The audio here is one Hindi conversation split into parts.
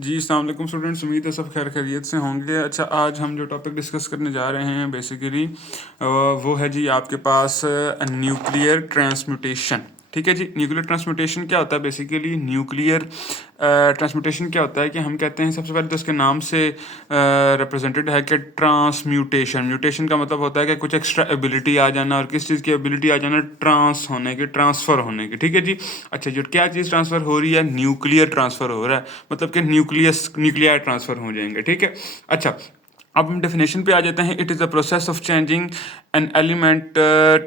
जी, अस्सलाम वालेकुम स्टूडेंट्स। उम्मीद है सब खैर खैरियत से होंगे। अच्छा, आज हम जो टॉपिक डिस्कस करने जा रहे हैं बेसिकली वो है जी आपके पास न्यूक्लियर ट्रांसम्यूटेशन। ठीक है जी। न्यूक्लियर ट्रांसम्यूटेशन क्या होता है? बेसिकली न्यूक्लियर ट्रांसम्यूटेशन क्या होता है कि हम कहते हैं सबसे पहले तो इसके नाम से रिप्रेजेंटेड है कि ट्रांसम्यूटेशन। म्यूटेशन का मतलब होता है कि कुछ एक्स्ट्रा एबिलिटी आ जाना, और किस चीज़ की एबिलिटी आ जाना? ट्रांस होने की, ट्रांसफ़र होने की। ठीक है जी। अच्छा, जो क्या चीज़ ट्रांसफ़र हो रही है? न्यूक्लियर ट्रांसफ़र हो रहा है, मतलब कि न्यूक्लियाई ट्रांसफ़र हो जाएंगे। ठीक है। अच्छा, अब हम डेफिनेशन पे आ जाते हैं। It is the process of changing an element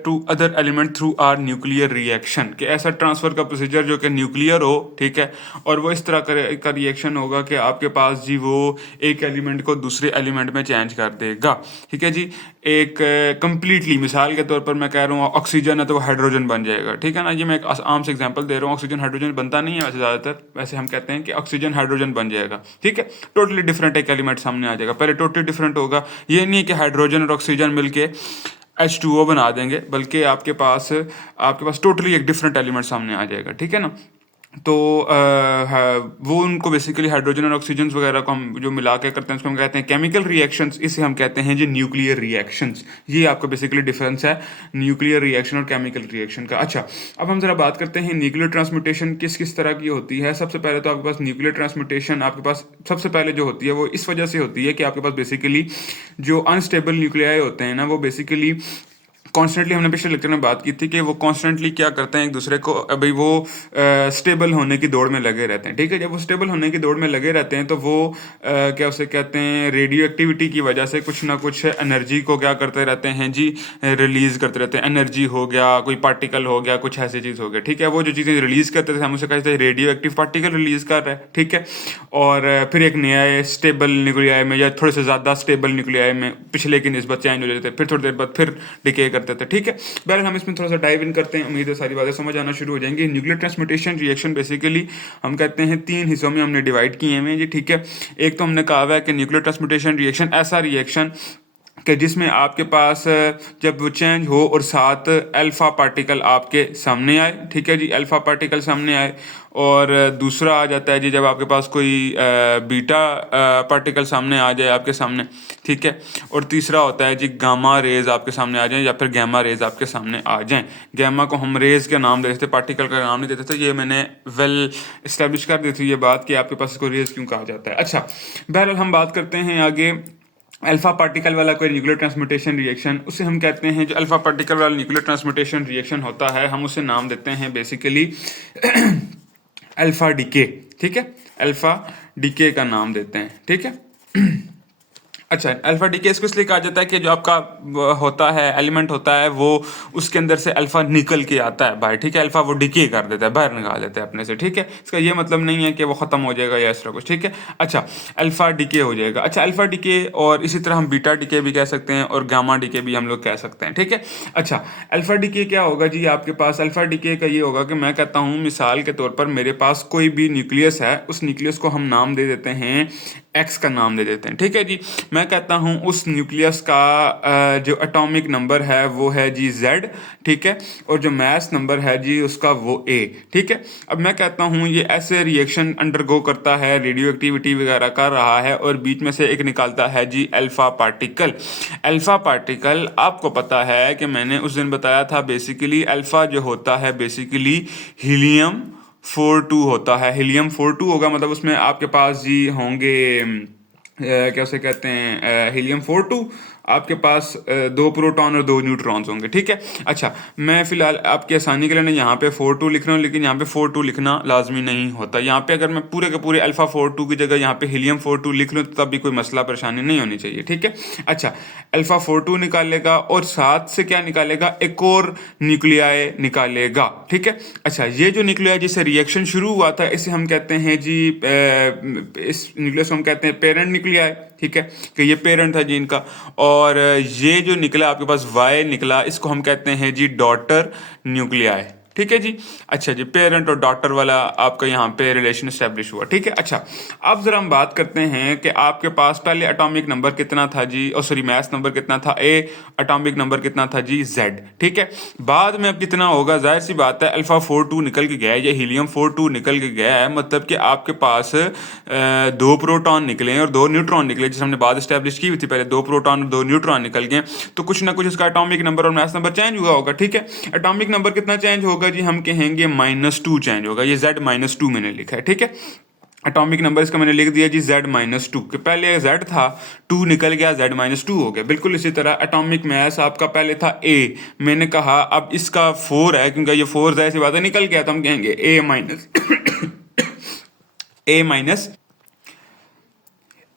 to other element through our nuclear reaction. कि ऐसा ट्रांसफ़र का प्रोसीजर जो कि न्यूक्लियर हो, ठीक है, और वो इस तरह का रिएक्शन होगा कि आपके पास जी वो एक एलिमेंट को दूसरे एलिमेंट में चेंज कर देगा। ठीक है जी। एक कंप्लीटली मिसाल के तौर पर मैं कह रहा हूँ ऑक्सीजन है तो वो हाइड्रोजन बन जाएगा। ठीक है ना। ये मैं एक आम से एग्जांपल दे रहा हूँ। ऑक्सीजन हाइड्रोजन बनता नहीं है वैसे ज़्यादातर, वैसे हम कहते हैं कि ऑक्सीजन हाइड्रोजन बन जाएगा। ठीक है। टोटली डिफरेंट एक एलिमेंट सामने आ जाएगा। पहले टोटली डिफरेंट होगा, ये नहीं कि हाइड्रोजन और ऑक्सीजन मिलके H2O बना देंगे, बल्कि आपके पास टोटली एक डिफरेंट एलिमेंट सामने आ जाएगा। ठीक है ना। तो वो उनको बेसिकली हाइड्रोजन और ऑक्सीजन वगैरह को हम जो मिला के करते हैं उसको हम कहते हैं केमिकल रिएक्शंस। इसे हम कहते हैं जी न्यूक्लियर रिएक्शंस। ये आपका बेसिकली डिफरेंस है न्यूक्लियर रिएक्शन और केमिकल रिएक्शन का। अच्छा, अब हम जरा बात करते हैं न्यूक्लियर ट्रांसम्यूटेशन किस किस तरह की होती है। सबसे पहले तो आपके पास न्यूक्लियर ट्रांसम्यूटेशन आपके पास सबसे पहले जो होती है वो इस वजह से होती है कि आपके पास बेसिकली जो अनस्टेबल न्यूक्लियाई होते हैं ना, वो बेसिकली कॉन्स्टेंटली, हमने पिछले लेक्चर में बात की थी कि वो कॉन्स्टेंटली क्या करते हैं एक दूसरे को, भाई वो स्टेबल होने की दौड़ में लगे रहते हैं। ठीक है। जब वो स्टेबल होने की दौड़ में लगे रहते हैं तो वो क्या उसे कहते हैं, रेडियो एक्टिविटी की वजह से कुछ ना कुछ एनर्जी को क्या करते रहते हैं जी, रिलीज करते रहते हैं। एनर्जी हो गया, कोई पार्टिकल हो गया, कुछ ऐसी चीज़ हो गया। ठीक है। वो जो चीज़ें रिलीज करते थे हम उसे कहते हैं रेडियो एक्टिव पार्टिकल रिलीज कर रहे हैं। ठीक है। और फिर एक नया स्टेबल न्यूक्लियाई में या थोड़े से ज़्यादा स्टेबल न्यूक्लियाई में पिछले की निस्बत चेंज हो जाते थे, फिर थोड़ी देर बाद फिर डिके करते थे। ठीक है। बहरहाल हम इसमें थोड़ा सा डाइव इन करते हैं। उम्मीद है सारी बातें समझ आना शुरू हो जाएंगी। न्यूक्लियर ट्रांसम्यूटेशन रिएक्शन बेसिकली हम कहते हैं 3 हिस्सों में हमने डिवाइड किए हैं जी। ठीक है। एक तो हमने कहा हुआ है कि न्यूक्लियर ट्रांसम्यूटेशन रिएक्शन ऐसा रिएक्शन कि जिसमें आपके पास जब वो चेंज हो और साथ अल्फ़ा पार्टिकल आपके सामने आए। ठीक है जी। अल्फ़ा पार्टिकल सामने आए। और दूसरा आ जाता है जी जब आपके पास कोई बीटा पार्टिकल सामने आ जाए आपके सामने। ठीक है। और तीसरा होता है जी गामा रेज आपके सामने आ जाएं या फिर गैमा रेज आपके सामने आ जाएं। गैमा को हम रेज का नाम देते थे, पार्टिकल का नाम नहीं देते थे। ये मैंने वेल इस्टेब्लिश कर दी थी ये बात कि आपके पास इसको रेज क्यों कहा जाता है। अच्छा, बहरहाल हम बात करते हैं आगे। अल्फा पार्टिकल वाला कोई न्यूक्लियर ट्रांसम्यूटेशन रिएक्शन, उसे हम कहते हैं जो अल्फा पार्टिकल वाला न्यूक्लियर ट्रांसम्यूटेशन रिएक्शन होता है, हम उसे नाम देते हैं बेसिकली अल्फा डीके। ठीक है। अल्फा डीके का नाम देते हैं। ठीक है। अच्छा, अल्फा डीके इसको इसलिए कहा जाता है कि जो आपका होता है एलिमेंट होता है वो उसके अंदर से अल्फा निकल के आता है बाहर। ठीक है। अल्फा वो डीके कर देता है, बाहर निकाल देता है अपने से। ठीक है। इसका ये मतलब नहीं है कि वो ख़त्म हो जाएगा या इस तरह कुछ। ठीक है। अच्छा, अल्फा डीके हो जाएगा। अच्छा, अल्फा डीके और इसी तरह हम बीटा डीके भी कह सकते हैं और गामा डीके भी हम लोग कह सकते हैं। ठीक है। अच्छा, अल्फा डीके क्या होगा जी आपके पास? अल्फा डीके का ये होगा कि मैं कहता हूँ मिसाल के तौर पर मेरे पास कोई भी न्यूक्लियस है, उस न्यूक्लियस को हम नाम दे देते हैं एक्स का नाम दे देते हैं। ठीक है जी। मैं कहता हूँ उस न्यूक्लियस का जो एटॉमिक नंबर है वो है जी जेड। ठीक है। और जो मास नंबर है जी उसका वो ए। ठीक है। अब मैं कहता हूँ ये ऐसे रिएक्शन अंडरगो करता है, रेडियो एक्टिविटी वगैरह कर रहा है, और बीच में से एक निकालता है जी अल्फा पार्टिकल। अल्फा पार्टिकल आपको पता है कि मैंने उस दिन बताया था बेसिकली अल्फा जो होता है बेसिकली हीलियम 42 होता है। हीलियम 42 होगा, मतलब उसमें आपके पास जी होंगे क्या उसे कहते हैं, हीलियम 42 आपके पास 2 प्रोटॉन और 2 न्यूट्रॉन्स होंगे। ठीक है। अच्छा, मैं फिलहाल आपकी आसानी के लिए यहाँ पे 42 लिख रहा हूँ, लेकिन यहाँ पे 42 लिखना लाजमी नहीं होता। यहाँ पे अगर मैं पूरे के पूरे अल्फा 42 की जगह यहाँ पे हीलियम 42 लिख लूँ तो तब भी कोई मसला परेशानी नहीं होनी चाहिए। ठीक है। अच्छा, अल्फा 42 निकालेगा और साथ से क्या निकालेगा, एक और न्यूक्लियाई निकालेगा। ठीक है। अच्छा, ये जो न्यूक्लियाई जिससे रिएक्शन शुरू हुआ था इसे हम कहते हैं जी इस न्यूक्लियस को हम कहते हैं पेरेंट न्यूक्लियाई। ठीक है। कि ये पेरेंट है जी इनका। और ये जो निकला आपके पास वाई निकला, इसको हम कहते हैं जी डॉटर न्यूक्लियाई। ठीक है जी। अच्छा जी, पेरेंट और डॉटर वाला आपका यहाँ पे रिलेशन एस्टेब्लिश हुआ, ठीक है। अच्छा, अब जरा हम बात करते हैं कि आपके पास पहले एटॉमिक नंबर कितना था जी, और सॉरी मास नंबर कितना था ए, एटॉमिक नंबर कितना था जी जेड, ठीक है। बाद में अब कितना होगा, जाहिर सी बात है अल्फा 42 निकल के गया है, या हीलियम 42 निकल के गया है, मतलब कि आपके पास 2 प्रोटॉन निकले और 2 न्यूट्रॉन निकले, जिसे हमने बात स्टैब्लिश की हुई थी पहले, 2 प्रोटॉन और 2 न्यूट्रॉन निकल गए, तो कुछ ना कुछ इसका एटॉमिक नंबर और मास नंबर चेंज हुआ होगा, ठीक है। एटॉमिक नंबर कितना चेंज होगा जी, हम कहेंगे -2 चेंज होगा, ये Z -2 मैंने लिखा है, ठीक है। एटॉमिक नंबर इसका मैंने लिख दिया जी Z -2, के पहले Z था 2 निकल गया Z -2 हो गया। बिल्कुल इसी तरह एटॉमिक मास आपका पहले था A, मैंने कहा अब इसका 4 है, क्योंकि ये 4 जाहिर सी बात है निकल गया, तो हम कहेंगे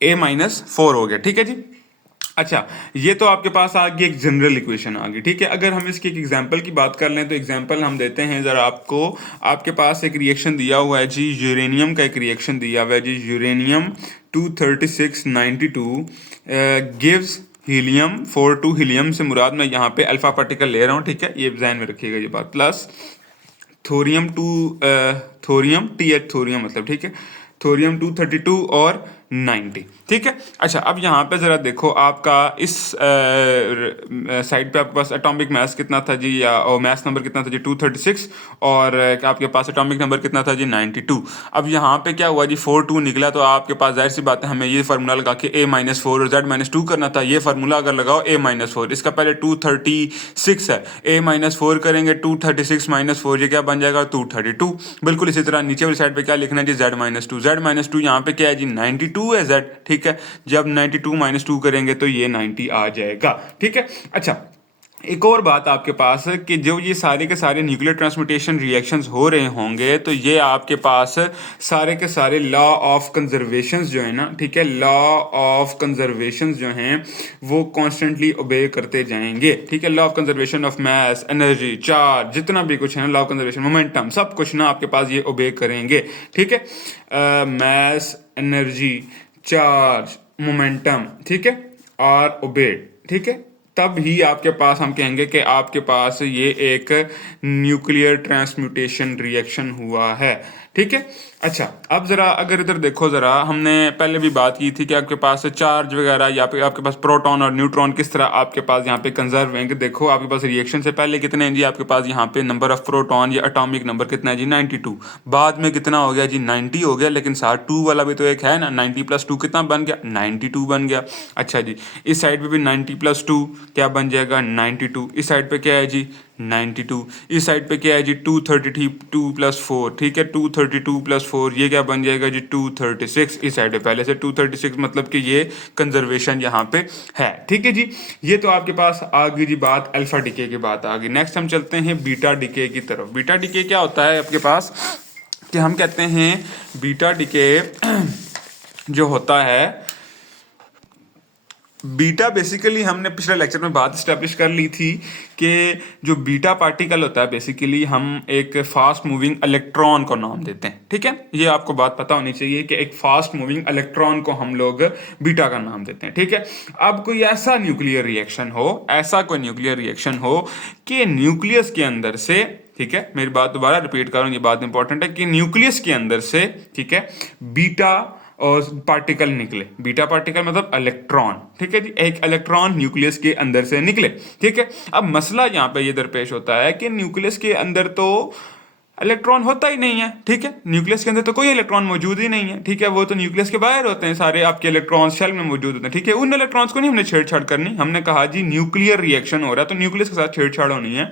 A-4 हो गया, ठीक है जी। अच्छा, ये तो आपके पास आ गई एक जनरल इक्वेशन आ गई, ठीक है। अगर हम इसकी एक एग्जांपल की बात कर लें तो एग्जांपल हम देते हैं ज़रा आपको। आपके पास एक रिएक्शन दिया हुआ है जी, यूरेनियम का एक रिएक्शन दिया हुआ है जी, यूरेनियम 23692 गिव्स हीलियम 42, हीलियम से मुराद मैं यहाँ पे अल्फा पार्टिकल ले रहा हूँ, ठीक है, ये ध्यान में रखिएगा ये बात, plus thorium thorium TH thorium मतलब, ठीक है, थोरियम 232 और 90, ठीक है। अच्छा, अब यहाँ पे ज़रा देखो आपका इस साइड पे आपके पास एटॉमिक मास कितना था जी, या मास नंबर कितना था जी 236, और आपके पास एटॉमिक नंबर कितना था जी 92। अब यहाँ पे क्या हुआ जी 42 निकला, तो आपके पास जाहिर सी बात है हमें ये फार्मूला लगा के A-4 और Z-2 करना था। ये फार्मूला अगर लगाओ A-4, इसका पहले 236 है, A-4 करेंगे 236 -4, ये क्या बन जाएगा 232। बिल्कुल इसी तरह नीचे वाली साइड पे क्या लिखना है जी Z-2, Z-2 यहाँ पे क्या है जी 92 है Z, ठीक है। जब 92 -2 करेंगे तो ये 90 आ जाएगा, ठीक है। अच्छा, एक और बात आपके पास है कि जो ये सारे के सारे न्यूक्लियर ट्रांसम्यूटेशन रिएक्शंस हो रहे होंगे, तो ये आपके पास सारे के सारे लॉ ऑफ कंजर्वेशंस जो है ना, ठीक है, लॉ ऑफ कंजर्वेशंस जो हैं वो कॉन्स्टेंटली ओबे करते जाएंगे, ठीक है। Law of conservation of mass, energy, charge, जितना भी कुछ है ना, लॉ ऑफ कंजर्वेशन, मोमेंटम, सब कुछ ना आपके पास ये ओबे करेंगे, ठीक है। मास, एनर्जी, चार्ज, मोमेंटम, ठीक है, और ओबे, ठीक है, तब ही आपके पास हम कहेंगे कि आपके पास ये एक न्यूक्लियर ट्रांसम्यूटेशन रिएक्शन हुआ है, ठीक है। अच्छा, अब ज़रा अगर इधर देखो ज़रा, हमने पहले भी बात की थी कि आपके पास चार्ज वगैरह या फिर आपके पास प्रोटॉन और न्यूट्रॉन किस तरह आपके पास यहाँ पे कंजर्व होंगे। देखो आपके पास रिएक्शन से पहले कितने हैं जी, आपके पास यहाँ पे नंबर ऑफ प्रोटॉन या एटॉमिक नंबर कितना है जी 92, बाद में कितना हो गया जी 90 हो गया, लेकिन साथ 2 वाला भी तो एक है ना, 90 + 2 कितना बन गया 92 बन गया। अच्छा जी, इस साइड पे भी 90 + 2 क्या बन जाएगा 92, इस साइड पे क्या है जी 92, इस साइड पे क्या है जी 232 + 4, ठीक है, 232 + 4 ये क्या बन जाएगा जी 236, इस साइड पे पहले से 236, मतलब कि ये कंजर्वेशन यहाँ पे है, ठीक है जी। ये तो आपके पास आ गई जी बात अल्फा डिके की बात आ गई। नेक्स्ट हम चलते हैं बीटा डिके की तरफ। बीटा डिके क्या होता है आपके पास कि हम कहते हैं बीटा डिके जो होता है, बीटा बेसिकली हमने पिछले लेक्चर में बात स्टैब्लिश कर ली थी कि जो बीटा पार्टिकल होता है बेसिकली हम एक फास्ट मूविंग इलेक्ट्रॉन को नाम देते हैं, ठीक है। ये आपको बात पता होनी चाहिए कि एक फास्ट मूविंग इलेक्ट्रॉन को हम लोग बीटा का नाम देते हैं, ठीक है। अब कोई ऐसा न्यूक्लियर रिएक्शन हो, ऐसा कोई न्यूक्लियर रिएक्शन हो कि न्यूक्लियस के अंदर से, ठीक है, मेरी बात दोबारा रिपीट करूँ, ये बात इंपॉर्टेंट है कि न्यूक्लियस के अंदर से, ठीक है, बीटा और पार्टिकल निकले। बीटा पार्टिकल मतलब इलेक्ट्रॉन, ठीक है जी, एक इलेक्ट्रॉन न्यूक्लियस के अंदर से निकले, ठीक है। अब मसला यहाँ पे ये दरपेश होता है कि न्यूक्लियस के अंदर तो इलेक्ट्रॉन होता ही नहीं है, ठीक है, न्यूक्लियस के अंदर तो कोई इलेक्ट्रॉन मौजूद ही नहीं है, ठीक है, वो तो न्यूक्लियस के बाहर होते हैं सारे आपके इलेक्ट्रॉन शेल में मौजूद होते हैं, ठीक है। उन इलेक्ट्रॉन्स को नहीं हमने छेड़छाड़ करनी, हमने कहा जी न्यूक्लियर रिएक्शन हो रहा है तो न्यूक्लियस के साथ छेड़छाड़ होनी है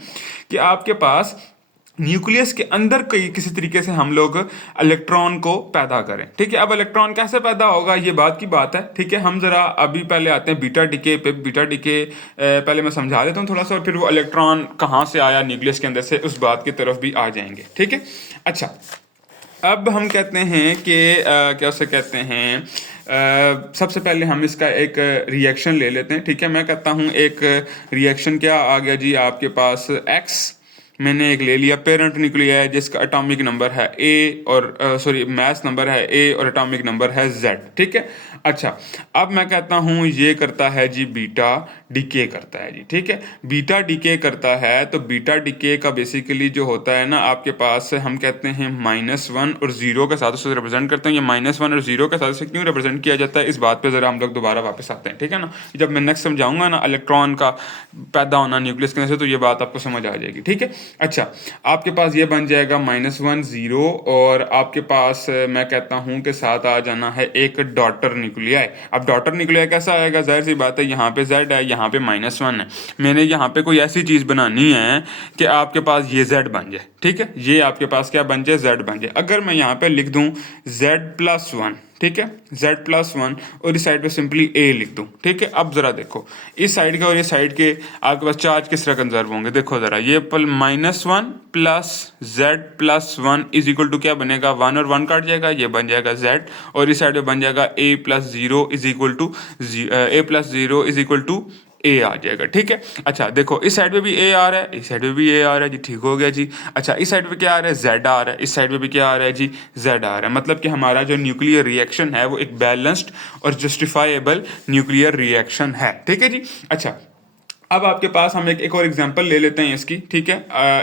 कि आपके पास न्यूक्लियस के अंदर किसी तरीके से हम लोग इलेक्ट्रॉन को पैदा करें, ठीक है। अब इलेक्ट्रॉन कैसे पैदा होगा ये बात की बात है, ठीक है। हम जरा अभी पहले आते हैं बीटा डिके पे। बीटा डिके पहले मैं समझा देता हूँ थोड़ा सा, और फिर वो इलेक्ट्रॉन कहाँ से आया न्यूक्लियस के अंदर से, उस बात की तरफ भी आ जाएंगे, ठीक है। अच्छा, अब हम कहते हैं कि क्या उसे कहते हैं, सबसे पहले हम इसका एक रिएक्शन ले लेते हैं, ठीक है। मैं कहता हूँ एक रिएक्शन क्या आ गया जी आपके पास X, मैंने एक ले लिया पेरेंट न्यूक्लियाई जिसका एटॉमिक नंबर है ए और मास नंबर है ए और एटॉमिक नंबर है जेड, ठीक है। अच्छा, अब मैं कहता हूँ ये करता है जी बीटा डीके करता है जी, ठीक है। बीटा डीके करता है तो बीटा डीके का बेसिकली जो होता है ना आपके पास, हम कहते हैं -1 और 0 के साथ उसे रिप्रेजेंट करते हैं। ये -1 और 0 के साथ इसे क्यों रिप्रेजेंट किया जाता है, इस बात पे ज़रा हम लोग दोबारा वापस आते हैं, ठीक है ना। जब मैं नेक्स्ट समझाऊंगा ना इलेक्ट्रॉन का पैदा होना न्यूक्लियस के अंदर से, तो ये बात आपको समझ आ जाएगी, ठीक है। अच्छा, आपके पास ये बन जाएगा -1 0 और आपके पास मैं कहता हूँ कि साथ आ जाना है एक डॉटर न्यूक्लियाई। अब डॉटर न्यूक्लियाई कैसा आएगा, जाहिर सी बात है यहाँ पे Z है, यहाँ पे -1 है। मैंने यहाँ पे कोई ऐसी चीज़ बनानी है कि आपके पास ये Z बन जाए, ठीक है। ये आपके पास क्या बन जाए, Z बन जाए। अगर मैं यहाँ पे लिख दूँ Z+1, ठीक है, Z+1 और इस साइड पे सिंपली A लिख दूं, ठीक है। अब जरा देखो इस साइड के और इस साइड के आपके पास चार्ज किस तरह कंजर्व होंगे, देखो जरा, ये -1 plus Z+1 is equal to क्या बनेगा, 1 और 1 काट जाएगा, ये बन जाएगा Z और इस साइड पे बन जाएगा A+0 is equal to A+0 is equal to A आ जाएगा, ठीक है। अच्छा देखो इस साइड पे भी ए आ रहा है, इस साइड पे भी ए आ रहा है जी, ठीक हो गया जी। अच्छा इस साइड पे क्या आ रहा है, जेड आ रहा है, इस साइड पे भी क्या आ रहा है जी, जेड आ रहा है। मतलब कि हमारा जो न्यूक्लियर रिएक्शन है वो एक बैलेंस्ड और जस्टिफाइबल न्यूक्लियर रिएक्शन है, ठीक है जी। अच्छा, अब आपके पास हम एक और एग्जांपल ले लेते हैं इसकी, ठीक है।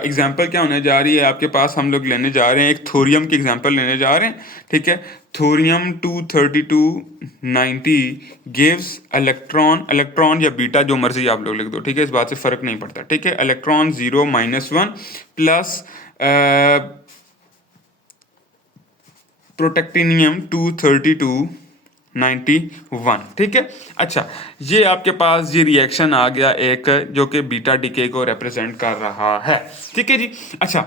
एग्जांपल क्या होने जा रही है आपके पास, हम लोग लेने जा रहे हैं एक थोरियम की एग्जांपल लेने जा रहे हैं, ठीक है। थोरियम 23290 गिव्स इलेक्ट्रॉन या बीटा जो मर्जी आप लोग लिख दो, ठीक है, इस बात से फर्क नहीं पड़ता, ठीक है। इलेक्ट्रॉन 0 -1 प्लस प्रोटेक्टिनियम 23291, ठीक है। अच्छा, ये आपके पास ये रिएक्शन आ गया एक जो कि बीटा डीके को रिप्रेजेंट कर रहा है, ठीक है जी। अच्छा,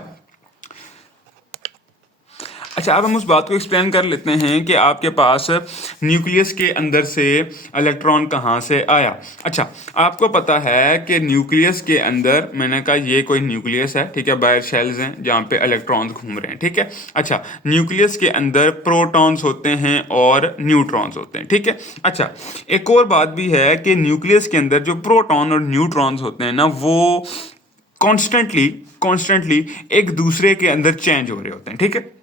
अब हम उस बात को एक्सप्लेन कर लेते हैं कि आपके पास न्यूक्लियस के अंदर से इलेक्ट्रॉन कहाँ से आया। अच्छा, आपको पता है कि न्यूक्लियस के अंदर, मैंने कहा ये कोई न्यूक्लियस है, ठीक है, बाहर शेल्स हैं जहाँ पे इलेक्ट्रॉन्स घूम रहे हैं, ठीक है। अच्छा, न्यूक्लियस के अंदर प्रोटॉन्स होते हैं और न्यूट्रॉन्स होते हैं, ठीक है। अच्छा, एक और बात भी है कि न्यूक्लियस के अंदर जो प्रोटॉन और न्यूट्रॉन्स होते हैं ना, वो कॉन्स्टेंटली एक दूसरे के अंदर चेंज हो रहे होते हैं, ठीक है।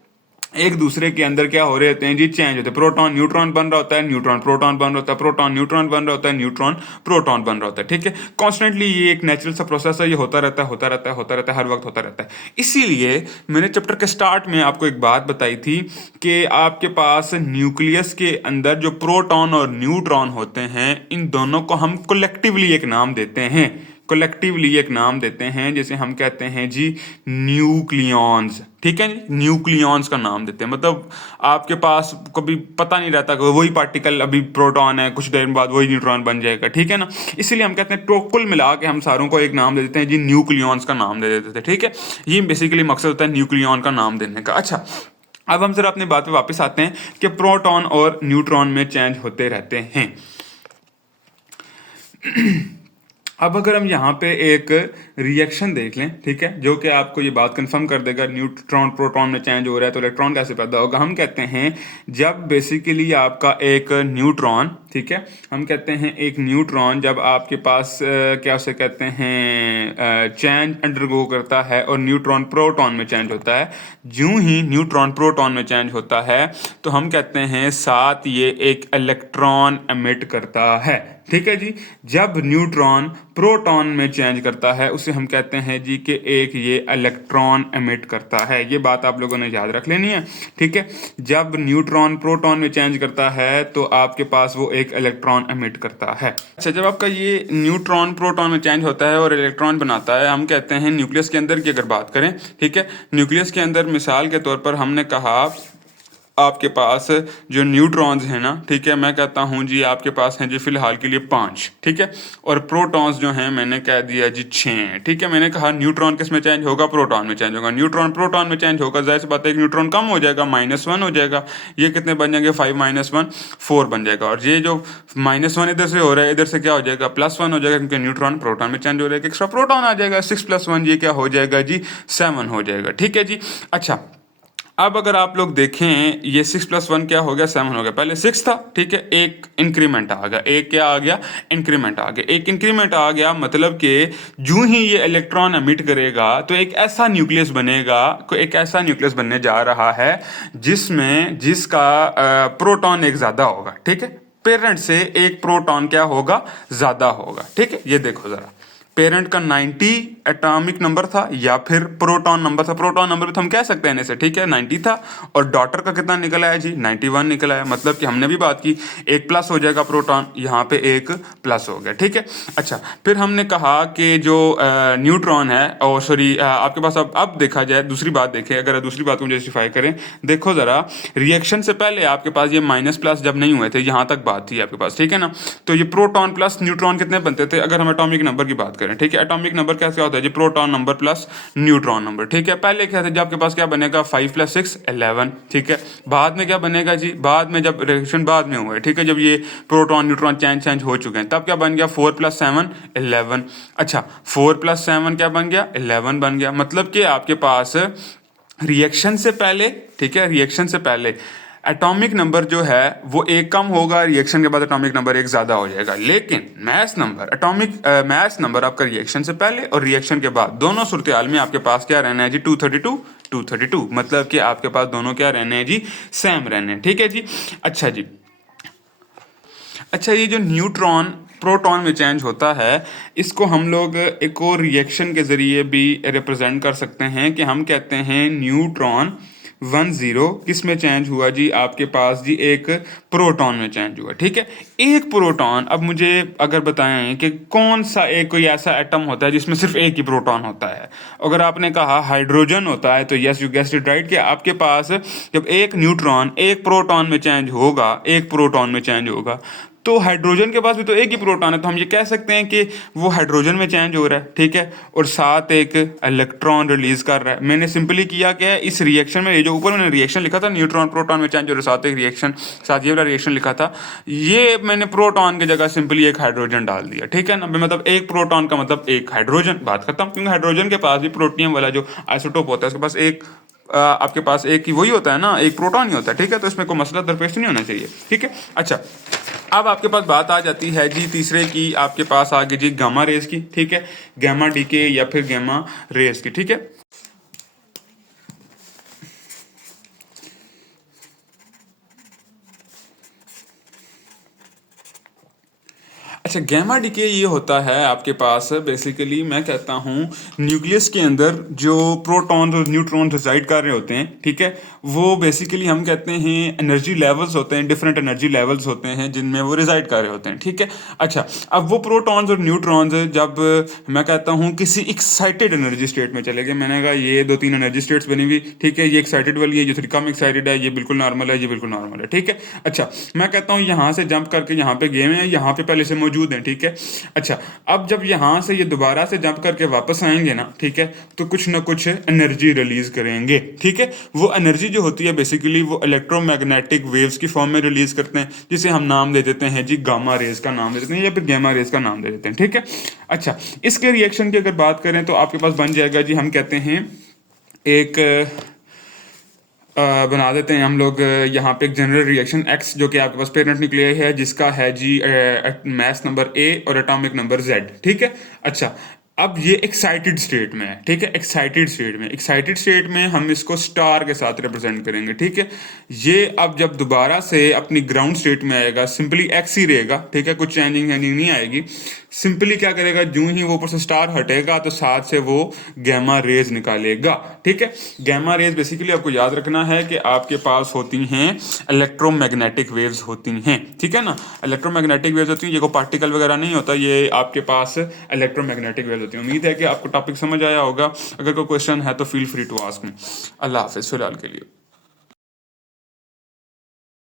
एक दूसरे के अंदर क्या हो रहे होते हैं जी, चेंज होते हैं। प्रोटॉन न्यूट्रॉन बन रहा होता है, न्यूट्रॉन प्रोटॉन बन रहा होता है, प्रोटॉन न्यूट्रॉन बन रहा होता है, न्यूट्रॉन प्रोटॉन बन रहा होता है, ठीक है। कॉन्स्टेंटली ये एक नेचुरल सा प्रोसेस है, ये होता रहता है, हर वक्त होता रहता है। इसीलिए मैंने चैप्टर के स्टार्ट में आपको एक बात बताई थी कि आपके पास न्यूक्लियस के अंदर जो प्रोटॉन और न्यूट्रॉन होते हैं, इन दोनों को हम कलेक्टिवली एक नाम देते हैं, जैसे हम कहते हैं जी न्यूक्लियॉन्स, ठीक है जी, न्यूक्लियॉन्स का नाम देते हैं। मतलब आपके पास कभी पता नहीं रहता कि वही पार्टिकल अभी प्रोटॉन है, कुछ देर बाद वही न्यूट्रॉन बन जाएगा, ठीक है ना। इसीलिए हम कहते हैं तो कुल मिला के हम सारों को एक नाम दे देते हैं जी, न्यूक्लियॉन्स का नाम दे देते थे, ठीक है। ये बेसिकली मकसद होता है न्यूक्लियॉन का नाम देने का। अच्छा, अब हम जरा अपनी बात पे वापस आते हैं कि प्रोटॉन और न्यूट्रॉन में चेंज होते रहते हैं। अब अगर हम यहाँ पे एक रिएक्शन देख लें, ठीक है, जो कि आपको ये बात कंफर्म कर देगा न्यूट्रॉन प्रोटॉन में चेंज हो रहा है तो इलेक्ट्रॉन कैसे पैदा होगा। हम कहते हैं जब बेसिकली आपका एक न्यूट्रॉन, ठीक है, हम कहते हैं एक न्यूट्रॉन जब आपके पास क्या उसे कहते हैं चेंज अंडरगो करता है और न्यूट्रॉन प्रोटॉन में चेंज होता है, यूं ही न्यूट्रॉन प्रोटॉन में चेंज होता है तो हम कहते हैं साथ ये एक इलेक्ट्रॉन एमिट करता है, ठीक है जी। जब न्यूट्रॉन प्रोटॉन में चेंज करता है उसे हम कहते हैं जी कि एक ये इलेक्ट्रॉन एमिट करता है। ये बात आप लोगों ने याद रख लेनी है, ठीक है। जब न्यूट्रॉन प्रोटॉन में चेंज करता है तो आपके पास वो एक इलेक्ट्रॉन एमिट करता है। अच्छा, जब आपका ये न्यूट्रॉन प्रोटॉन में चेंज होता है और इलेक्ट्रॉन बनाता है, हम कहते हैं न्यूक्लियस के अंदर की अगर बात करें, ठीक है, न्यूक्लियस के अंदर मिसाल के तौर पर हमने कहा आपके पास जो न्यूट्रॉन्स हैं ना, ठीक है, मैं कहता हूँ जी आपके पास हैं जी फिलहाल के लिए 5, ठीक है, और प्रोटॉन्स जो हैं मैंने कह दिया जी 6, ठीक है। मैंने कहा न्यूट्रॉन किस में चेंज होगा, प्रोटॉन में चेंज होगा। न्यूट्रॉन प्रोटॉन में चेंज होगा, जाहिर सी बात है एक न्यूट्रॉन कम हो जाएगा, -1 हो जाएगा। ये कितने बन जाएंगे, 5 - 1 4 बन जाएगा। और ये जो -1 इधर से हो रहा है, इधर से क्या हो जाएगा, +1 हो जाएगा, क्योंकि न्यूट्रॉन प्रोटॉन में चेंज हो रहा है, एक्स्ट्रा प्रोटॉन आ जाएगा, 6 + 1 ये क्या हो जाएगा जी 7 हो जाएगा, ठीक है जी। अच्छा, अब अगर आप लोग देखें ये 6 + 1 क्या हो गया, 7 हो गया। पहले 6 था, ठीक है, एक इंक्रीमेंट आ गया, एक क्या आ गया, इंक्रीमेंट आ गया। एक इंक्रीमेंट आ गया मतलब कि जूं ही ये इलेक्ट्रॉन एमिट करेगा तो एक ऐसा न्यूक्लियस बनेगा, एक ऐसा न्यूक्लियस बनने जा रहा है जिसका प्रोटॉन एक ज़्यादा होगा, ठीक है। पेरेंट से एक प्रोटॉन क्या होगा, ज़्यादा होगा, ठीक है। ये देखो ज़रा, पेरेंट का 90 एटॉमिक नंबर था या फिर प्रोटॉन नंबर था, प्रोटॉन नंबर तो हम कह सकते हैं इसे, ठीक है, 90 था। और डॉटर का कितना निकला है जी, 91 निकला है। मतलब कि हमने भी बात की एक प्लस हो जाएगा प्रोटॉन, यहाँ पे एक प्लस हो गया, ठीक है। अच्छा, फिर हमने कहा कि जो न्यूट्रॉन है, और सॉरी आपके पास अब देखा जाए, दूसरी बात देखें, अगर दूसरी बात को जस्टिफाई करें, देखो ज़रा, रिएक्शन से पहले आपके पास ये माइनस प्लस जब नहीं हुए थे, यहाँ तक बात थी आपके पास, ठीक है ना। तो ये प्रोटॉन प्लस न्यूट्रॉन कितने बनते थे अगर हम एटॉमिक नंबर की बात करें, ठीक है। एटॉमिक नंबर क्या होता है जी, proton number plus neutron number, ठीक है। पहले क्या था जब आपके पास क्या बनेगा, 5 + 6 11, ठीक है। बाद में क्या बनेगा जी, बाद में जब रिएक्शन बाद में हुआ है, ठीक है, जब ये प्रोटॉन न्यूट्रॉन चेंज हो चुके हैं, तब क्या बन गया, 4 + 7 11। अच्छा, 4 + 7 क्या बन गया, 11 बन गया। मतलब कि आपके पास रिएक्शन से पहले, ठीक है, रिएक्शन से पहले एटॉमिक नंबर जो है वो एक कम होगा, रिएक्शन के बाद एटॉमिक नंबर एक ज़्यादा हो जाएगा। लेकिन mass number, atomic mass number आपका रिएक्शन से पहले और रिएक्शन के बाद दोनों सूरत हाल में आपके पास क्या रहना है जी, 232। मतलब कि आपके पास दोनों क्या रहने हैं जी, सेम रहने हैं, ठीक है जी। अच्छा जी, अच्छा, ये जो न्यूट्रॉन प्रोटॉन में चेंज होता है, इसको हम लोग एक और रिएक्शन के ज़रिए भी रिप्रेजेंट कर सकते हैं कि हम कहते हैं न्यूट्रॉन 10 किस में चेंज हुआ जी, आपके पास जी एक प्रोटॉन में चेंज हुआ, ठीक है। एक प्रोटॉन, अब मुझे अगर बताएं कि कौन सा एक कोई ऐसा एटम होता है जिसमें सिर्फ एक ही प्रोटॉन होता है। अगर आपने कहा हाइड्रोजन होता है तो yes, you guessed it right, कि आपके पास जब एक न्यूट्रॉन एक प्रोटॉन में चेंज होगा, एक प्रोटॉन में चेंज होगा, तो हाइड्रोजन के पास भी तो एक ही प्रोटॉन है, तो हम ये कह सकते हैं कि वो हाइड्रोजन में चेंज हो रहा है, ठीक है, और साथ एक इलेक्ट्रॉन रिलीज कर रहा है। मैंने सिंपली किया क्या है, इस रिएक्शन में, ये जो ऊपर मैंने रिएक्शन लिखा था, न्यूट्रॉन प्रोटॉन में चेंज हो रहा है, साथ एक रिएक्शन, साथ ये वाला रिएक्शन लिखा था, ये मैंने प्रोटॉन की जगह सिंपली एक हाइड्रोजन डाल दिया, ठीक है ना। मतलब एक प्रोटॉन का मतलब एक हाइड्रोजन, बात खत्म। क्योंकि हाइड्रोजन के पास भी प्रोटियम वाला जो आइसोटोप होता है, उसके पास एक आपके पास एक ही वही होता है ना, एक प्रोटॉन ही होता है, ठीक है। तो इसमें कोई मसला दरपेश नहीं होना चाहिए, ठीक है। अच्छा, अब आपके पास बात आ जाती है जी तीसरे की, आपके पास आ गई जी गामा रेज की, ठीक है, गामा डीके या फिर गामा रेज की, ठीक है। अच्छा, गैमा डीके ये होता है आपके पास, बेसिकली मैं कहता हूँ न्यूक्लियस के अंदर जो प्रोटॉन और न्यूट्रॉन रिजाइड कर रहे होते हैं, ठीक है, वो बेसिकली हम कहते हैं एनर्जी लेवल्स होते हैं, डिफरेंट एनर्जी लेवल्स होते हैं जिनमें वो रिजाइड कर रहे होते हैं, ठीक है। अच्छा, अब वो प्रोटॉन्स और न्यूट्रॉन्स जब मैं कहता हूँ किसी एक्साइटेड एनर्जी स्टेट में चले गए, मैंने कहा ये 2-3 एनर्जी स्टेट्स बनी हुई, ठीक है, ये एक्साइटेड वाली है, ये थोड़ी कम एक्साइटेड है, ये बिल्कुल नॉर्मल है, ये बिल्कुल नॉर्मल है, ठीक है। अच्छा, मैं कहता हूँ यहाँ से जंप करके यहाँ पे गए हैं, यहाँ पे पहले से मौजूद हैं, ठीक है। अच्छा, अब जब यहाँ से ये दोबारा से जंप करके वापस आएंगे ना, ठीक है, तो कुछ ना कुछ एनर्जी रिलीज करेंगे, ठीक है। वो एनर्जी जो होती है बेसिकली वो इलेक्ट्रोमैग्नेटिक वेव्स की फॉर्म में रिलीज करते हैं, जिसे हम नाम दे देते हैं जी गामा रेज का नाम दे देते हैं, या फिर गामा रेज का नाम दे देते हैं, ठीक है। अच्छा, इसके रिएक्शन की अगर बात करें तो आपके पास बन जाएगा जी, हम कहते हैं एक बना देते हैं हम लोग यहाँ पे एक जनरल रिएक्शन X, जो कि आपके पास पेरेंट निकले है, जिसका है जी मैस नंबर A और एटॉमिक नंबर Z, ठीक है। अच्छा, अब ये एक्साइटेड स्टेट में है, ठीक है, एक्साइटेड स्टेट में हम इसको स्टार के साथ रिप्रेजेंट करेंगे, ठीक है। ये अब जब दोबारा से अपनी ग्राउंड स्टेट में आएगा, सिंपली X ही रहेगा, ठीक है, कुछ चेंजिंग नहीं आएगी। सिंपली क्या करेगा, जो ही वो ऊपर से स्टार हटेगा तो साथ से वो गैमा रेज निकालेगा, ठीक है। गैमा रेज बेसिकली आपको याद रखना है कि आपके पास होती हैं इलेक्ट्रोमैग्नेटिक वेव्स होती हैं, ठीक है ना। इलेक्ट्रोमैग्नेटिक वेव्स होती हैं, ये कोई पार्टिकल वगैरह नहीं होता, ये आपके पास इलेक्ट्रोमैग्नेटिक वेव्स होती हैं। उम्मीद है कि आपको टॉपिक समझ आया होगा। अगर कोई क्वेश्चन है तो feel free to ask me. अल्लाह हाफिज़ फिलहाल के लिए।